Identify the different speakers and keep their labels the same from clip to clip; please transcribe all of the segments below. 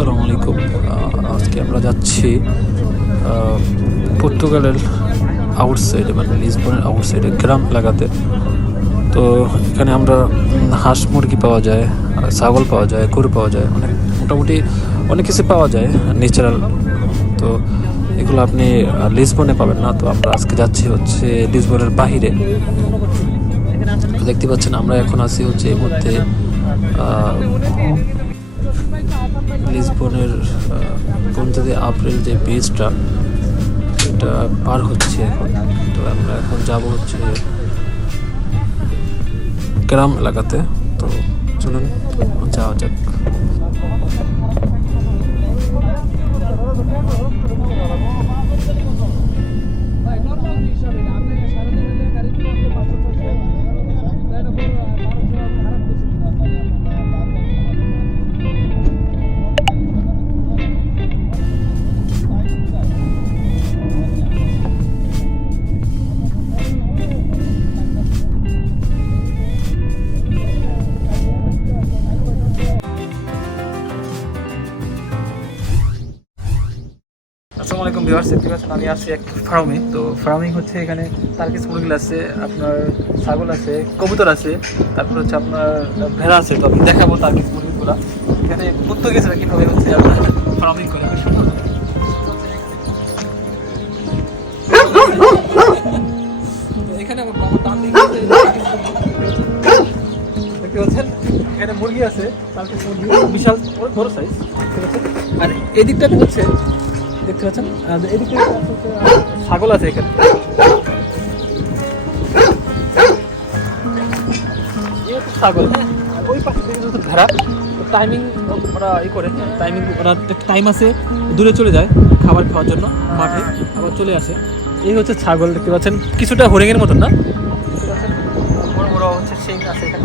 Speaker 1: আসসালামু আলাইকুম আজকে আমরা যাচ্ছি পর্তুগালের আউটসাইডে মানে লিসবনের আউটসাইডে গ্রাম এলাকাতে তো এখানে আমরা হাঁস মুরগি পাওয়া যায় ছাগল পাওয়া যায় গরু পাওয়া যায় অনেক মোটামুটি অনেক কিছু পাওয়া যায় ন্যাচারাল তো এগুলো আপনি লিসবনে পাবেন না তো আমরা আজকে যাচ্ছি হচ্ছে লিসবনের বাহিরে। দেখতে পাচ্ছেন আমরা এখন আছি হচ্ছে এই আহ, লিসবনের পঞ্চাশে আপ্রিল যে বেজটা এটা পার হচ্ছে এখন। তো আমরা এখন যাব হচ্ছে গ্রাম এলাকাতে। তো চলুন যাওয়া যাক। আসসালামু আলাইকুম ভিউয়ার্স, দেখতে আমি আছি এক ফার্মে। তো ফার্মিং হচ্ছে এখানে তার্কিস মুরগিল আছে, আপনার ছাগল আছে, কবুতর আছে, তারপর হচ্ছে আপনার ভেড়া আছে। তো আমি দেখাবো তার্কিস মুরগিগুলো এখানে পর্তুগিজরা কীভাবে হচ্ছে আপনার ফার্মিং করে এখানে মুরগি আছে, তার্কিস মুরগি বিশাল বড় সাইজ ঠিক আছে আর এদিকটাতে হচ্ছে দেখতে পাচ্ছেন? এদিকে ছাগল আছে এখানে। ছাগল হ্যাঁ। ওই পাশে দিকে হচ্ছে ভেড়া টাইমিং ওরা ই করে টাইমিং ওরা টাইম আছে, দূরে চলে যায় খাবার খাওয়ার জন্য, মাঠে, আবার চলে আসে। এই হচ্ছে ছাগল, দেখতে পাচ্ছেন? কিছুটা হরিণের মতন, না? বড় বড় হচ্ছে শিং আছে এখানে।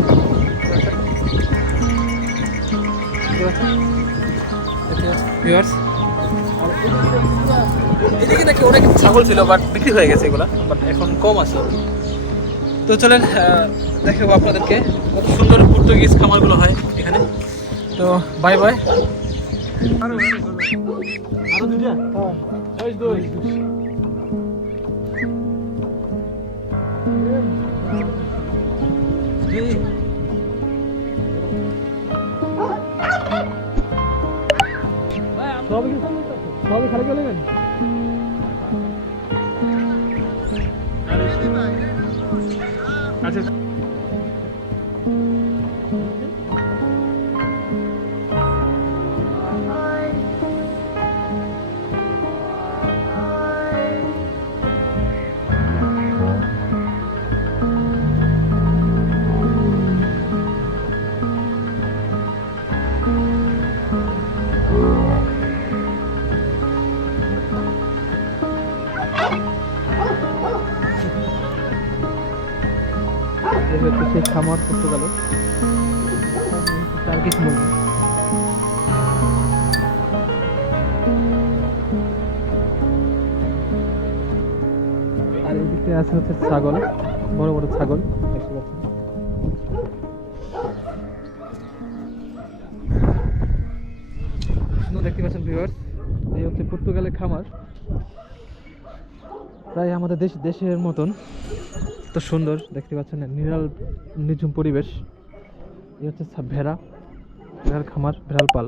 Speaker 1: দেখতে পাচ্ছেন? এদিকে নাকি অনেক ছাগল ছিল বাট বিক্রি হয়ে গেছে এগুলা বাট এখন কম আছে। তো চলেন দেখাবো আপনাদেরকে কত সুন্দর পর্তুগিজ খামারগুলো হয় এখানে। তো বাই বাই আরও দুইটা? দুই। সবই খালি চলে গেলেন আচ্ছা। এই হচ্ছে সেই খামার পর্তুগালে। টার্কিশ মুরগি আর এদিকে আছে হচ্ছে ছাগল, বড় বড় ছাগল, দেখতে পাচ্ছেন। ভিউয়ার্স এই হচ্ছে পর্তুগালের খামার। প্রায় আমাদের দেশ দেশের মতন। তো সুন্দর দেখতে পাচ্ছেন নিরাল নিঝুম পরিবেশ। এই হচ্ছে ভেড়া ভেড়ার খামার ভেড়াল পাল।